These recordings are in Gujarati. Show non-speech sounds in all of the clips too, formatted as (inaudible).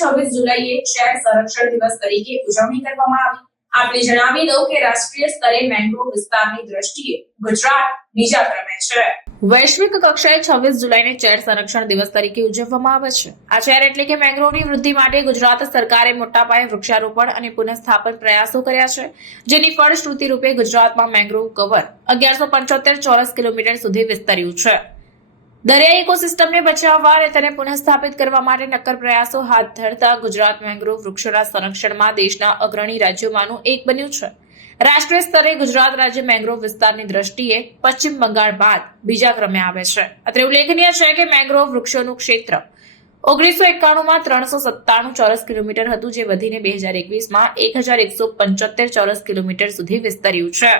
છવ્વીસ જુલાઈએ શહેર સંરક્ષણ દિવસ તરીકે ઉજવણી કરવામાં આવી. આપણે જણાવી દઉં કે રાષ્ટ્રીય સ્તરે મેંગ્રોવ વિસ્તારની દ્રષ્ટિએ ગુજરાત બીજા ક્રમે છે. વૈશ્વિક કક્ષાએ છવ્વીસ જુલાઈને ચેર સંરક્ષણ દિવસ તરીકે ઉજવવામાં આવે છે. આ ચેર એટલે કે મેંગ્રોવની વૃદ્ધિ માટે ગુજરાત સરકારે મોટા પાયે વૃક્ષારોપણ અને પુનઃસ્થાપન પ્રયાસો કર્યા છે, જેની ફળશ્રુતિ રૂપે ગુજરાતમાં મેંગ્રોવ કવર અગિયારસો પંચોતેર ચોરસ કિલોમીટર સુધી વિસ્તર્યું છે. દરિયાઈ ઇકોસિસ્ટમને બચાવવા અને તેને પુનઃસ્થાપિત કરવા માટે નક્કર પ્રયાસો હાથ ધરતા ગુજરાત મેંગ્રોવ વૃક્ષોના સંરક્ષણમાં દેશના અગ્રણી રાજ્યોમાંનું એક બન્યું છે. રાષ્ટ્રીય સ્તરે ગુજરાત રાજ્ય મેંગ્રોવ વિસ્તારની દ્રષ્ટિએ પશ્ચિમ બંગાળ બાદ બીજા ક્રમે આવે છે. અત્રે ઉલ્લેખનીય છે કે મેંગ્રોવ વૃક્ષોનું ક્ષેત્ર ઓગણીસો એકાણુંમાં ત્રણસો સત્તાણું ચોરસ કિલોમીટર હતું, જે વધીને બે હજાર એકવીસમાં એક હજાર એકસો પંચોતેર ચોરસ કિલોમીટર સુધી વિસ્તર્યું છે.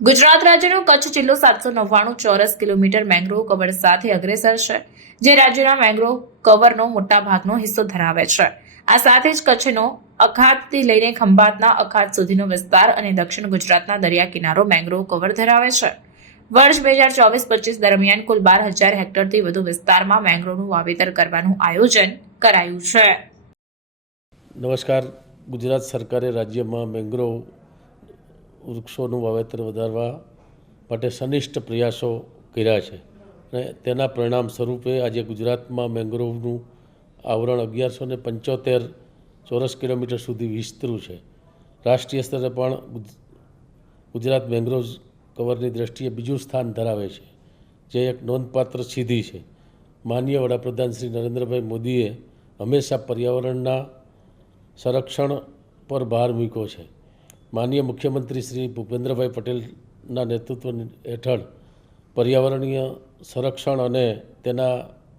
ગુજરાત રાજ્યનો કચ્છ જિલ્લો સાતસો નવ્વાણું ચોરસ કિલોમીટર મેંગ્રોવ કવર સાથે અગ્રેસર છે, જે રાજ્યના મેંગ્રોવ કવરનો મોટા ભાગનો હિસ્સો ધરાવે છે. આ સાથે જ કચ્છનો અખાતથી લઈને ખંભાતના અખાત સુધીનો વિસ્તાર અને દક્ષિણ ગુજરાતના દરિયા કિનારો મેંગ્રોવ કવર ધરાવે છે. વર્ષ બે હજાર ચોવીસ પચીસ દરમિયાન કુલ બાર હજાર હેક્ટરથી વધુ વિસ્તારમાં મેંગ્રોવનું વાવેતર કરવાનું આયોજન કરાયું છે. નમસ્કાર. ગુજરાત સરકારે રાજ્યમાં મેંગ્રોવ વૃક્ષોનું વાવેતર વધારવા માટે સનિષ્ઠ પ્રયાસો કર્યા છે. અને તેના પરિણામ સ્વરૂપે આજે ગુજરાતમાં મેંગ્રોવનું આવરણ અગિયારસો ને પંચોતેર ચોરસ કિલોમીટર સુધી વિસ્તર્યું છે. રાષ્ટ્રીય સ્તરે પણ ગુજરાત મેંગ્રોવ કવરની દ્રષ્ટિએ બીજું સ્થાન ધરાવે છે, જે એક નોંધપાત્ર સિદ્ધિ છે. માન્ય વડાપ્રધાન શ્રી નરેન્દ્રભાઈ મોદીએ હંમેશા પર્યાવરણના સંરક્ષણ પર ભાર મૂક્યો છે. માનનીય મુખ્યમંત્રી શ્રી ભૂપેન્દ્રભાઈ પટેલના નેતૃત્વ હેઠળ પર્યાવરણીય સંરક્ષણ અને તેના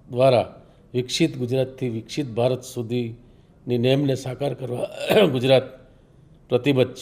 દ્વારા વિકસિત ગુજરાતથી વિકસિત ભારત સુધીની નેમને સાકાર કરવા (coughs) ગુજરાત પ્રતિબદ્ધ